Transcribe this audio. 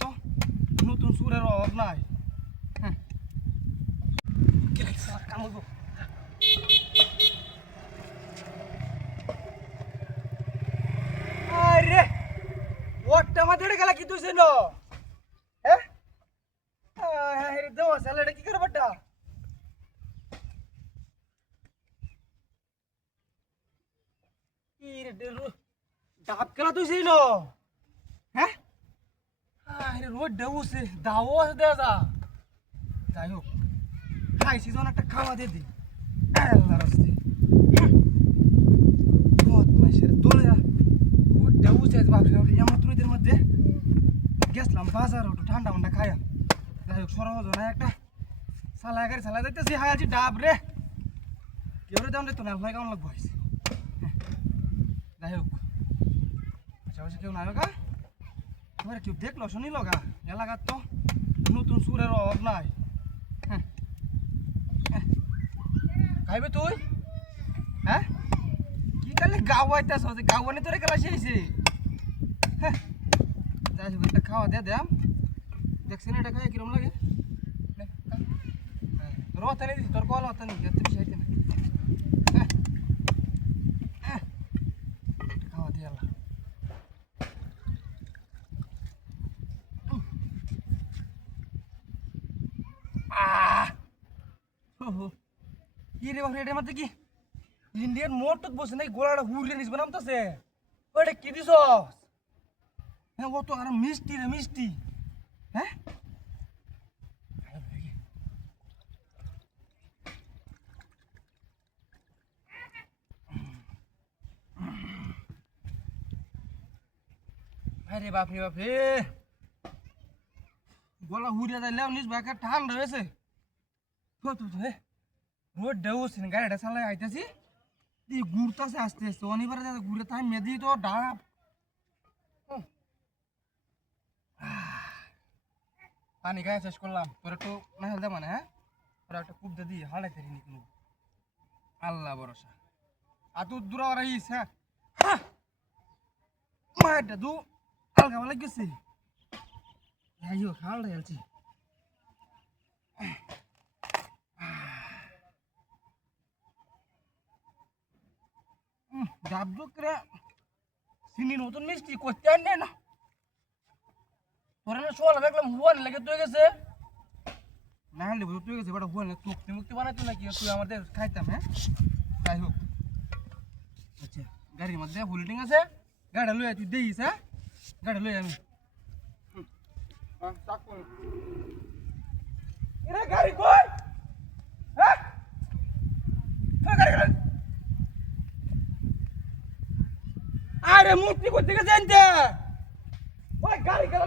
তো নতুন সুরের অভাব নাই। আরে ওটা মাঝে গেলা কি তুই ছিল হ্যাঁ দেওয়া স্যালাড কি করে বটা ডাব খেলা তুই ছিল হ্যাঁ আরে রোড দেউছে দাও আছে দেয়া যা যাই হোক খাইছি যখন একটা খাওয়া দিয়ে দি আল্লাহর রাস্তে বহুত মাসের দোলে রোড দেউছে বাপরে এমাত্রদের মধ্যে গেছিলাম বাজার একটু ঠান্ডা মান্ডা খায়া যাই হোক সরহজ না একটা সালা গাড়ি চালা যাইতেছি হাই আছি ডাব রে কেউ রে দেওয়া তো না ভাই কেমন লাগবো যাই হোক আশেপাশে কেউ নাই গা তোমার কেউ দেখলো শুনিল গা এলাকার তো নতুন সুরের অভাব নাই। খাইবে তুই হ্যাঁ কি কালে গাও আইতাছ গাও আনে তোরে খেলা শেষে যাই হোক একটা খাওয়া দিয়ে দেম দেখছি না এটা খাই কিরম লাগে তোর মাথা নেই তোর কল মাথা নেই তুই সাইতে না খাওয়া দিয়ে আল্লাহ কি রে বাবা এটার মধ্যে কি ইন্ডিয়ান মোটত বসে নাকি গোলাটা হুড়ে নিস বানামতেছে ওটা কি দিস হ্যাঁ ও তো আর মিষ্টি রে মিষ্টি হ্যাঁ আরে বাপরে বাপরে গলা হুড়ে যাইলাম নিস বাকা ঠান্ডা হয়েছে রোড দেউছে গাড়িটা চালাই আইতেছি ঘুরতেছে আস্তে আস্তে অনিবার ঘুরে তাই মেদি তো ডাব পানি খাই শেষ করলাম তোর একটু না হেলতে মানে হ্যাঁ তোরা একটা কূপ দিয়ে হাঁড়াইতে নি কোনো আল্লাহ ভরসা আর তুই দূর রাইস হ্যাঁ মায়েরটা দু হালকা ভালো গেছে যাই হোক হালটা হেলছি ডাব করে চিনি নতুন মিষ্টি করতে আন না তোর সোলা দেখলাম হুয়ান লেগে তুই গেছে না হলে তুই গেছে বড় হুয়ান মুক্তি মুক্তি বানাইতো নাকি তুই আমাদের খাইতাম হ্যাঁ যাই হোক আচ্ছা গাড়ির মধ্যে বুলেটিং আছে গাড়ি লই তুই দিস হ্যাঁ গাড়ি লই আমি গাড়ি কই হ্যাঁ আরে মুক্তি করতে গেছে ওই গাড়ি গেল